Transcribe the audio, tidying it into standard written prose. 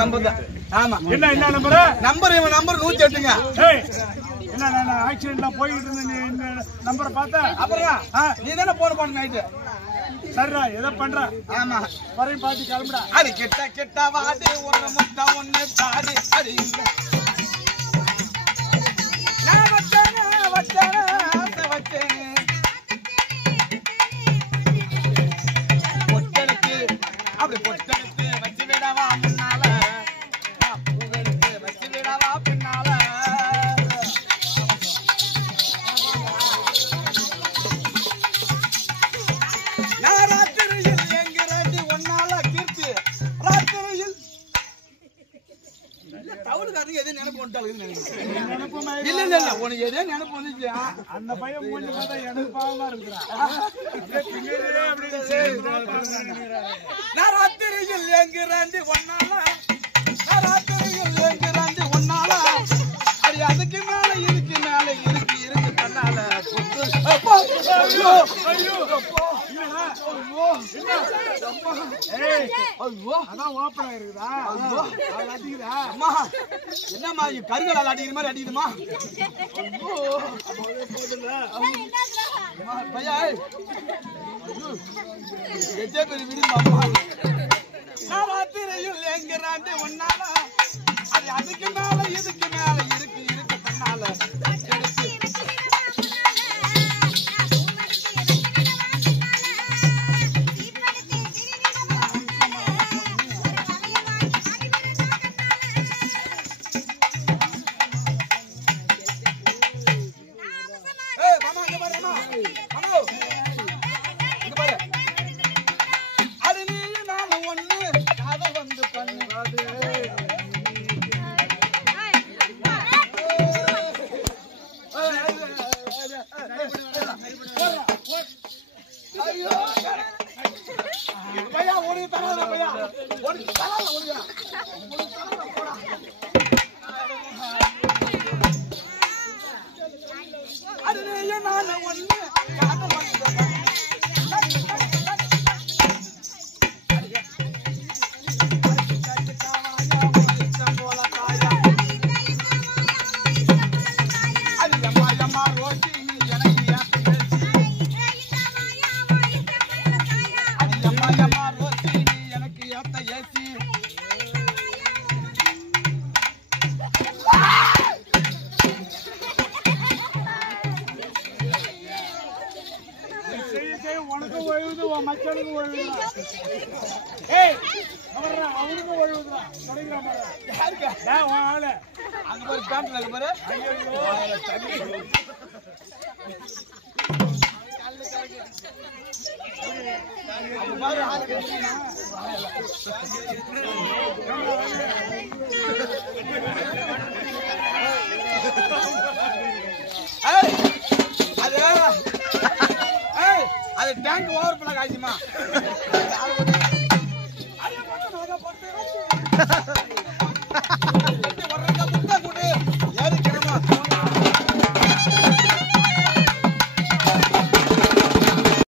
Number தான். ஆமா. என்ன என்ன நம்பர்? நம்பர் இவன் நம்பர் 108ங்க. ஏய் என்ன நான் ஆக்சிடென்ட்ல போயிட்டு இருந்தேன் இந்த நம்பரை பார்த்தா அப்புறம் நீ தானே போன் பண்ண நைட்டு. சரிடா ஏதோ பண்ற. ஆமா வரையும் பார்த்து கிளம்புடா. அது கெட்ட கெட்ட வாடி ஒரு முட்டை ஒண்ணு தாடி அது இல்ல நான் வச்சேனே பொட்டனுக்கு அப்படி பொட்டனுக்கு வச்சு விடவா முன்னால பூவெடுத்து வச்சு விடவா பின்னால நான் ராத்திரியில் எங்கிறாண்டி ஒன்னால கீர்த்தி ராத்திரியில் தவறுக்காரங்க எதே நினைப்பு வந்துட்டாளுன்னு நினைக்கிறேன். இல்ல இல்ல இல்ல உனக்கு எதே நினைப்பு வந்துச்சு. அந்த பையன் மூஞ்சி பார்த்தா எனக்கு பாவமா இருக்கிறான். நான் ராத்திரியில் எங்கிறாண்டி ஒன்னால நான் ராத்திரியில் எங்கிறாண்டி ஒன்னால அது அதுக்கு மேல இருக்கு மேல இருக்கு இருக்கு தன்னால அப்பா ஐயோ ஐயோ அப்பா இல்லடா ஐயோ ஏய் ஐயோ அதான் ஓபன் ஆயிருக்குதா? ஐயோ அது அடிக்குதா? அம்மா என்னம்மா கருங்கலால் அடிக்கிற மாதிரி அடிக்குதுமா. ஐயோ பையா எத்தே பேர் விடுமா அம்மா. நான் ராத்திரியில் எங்கிறாண்டி ஒன்னால அது அதுக்கு மேல இதுக்கு மேல இருக்கு இருக்கு தன்னால உனக்கும் ஒழுகுது உன் மச்சனுக்கும் ஒழுகுதா? ஏய் அவர்ரா அவனுக்கும் ஒழுகுதா? கிடைக்கிறா பாரு. யாருக்கா டேய் உன் ஆளு அங்க பாரு பேண்ட்ல இருக்கு பாரு. அங்க பாரு ஆளு கட்டினா அது டேங்க் ஓவர் பண்ண காய்ச்சுமா.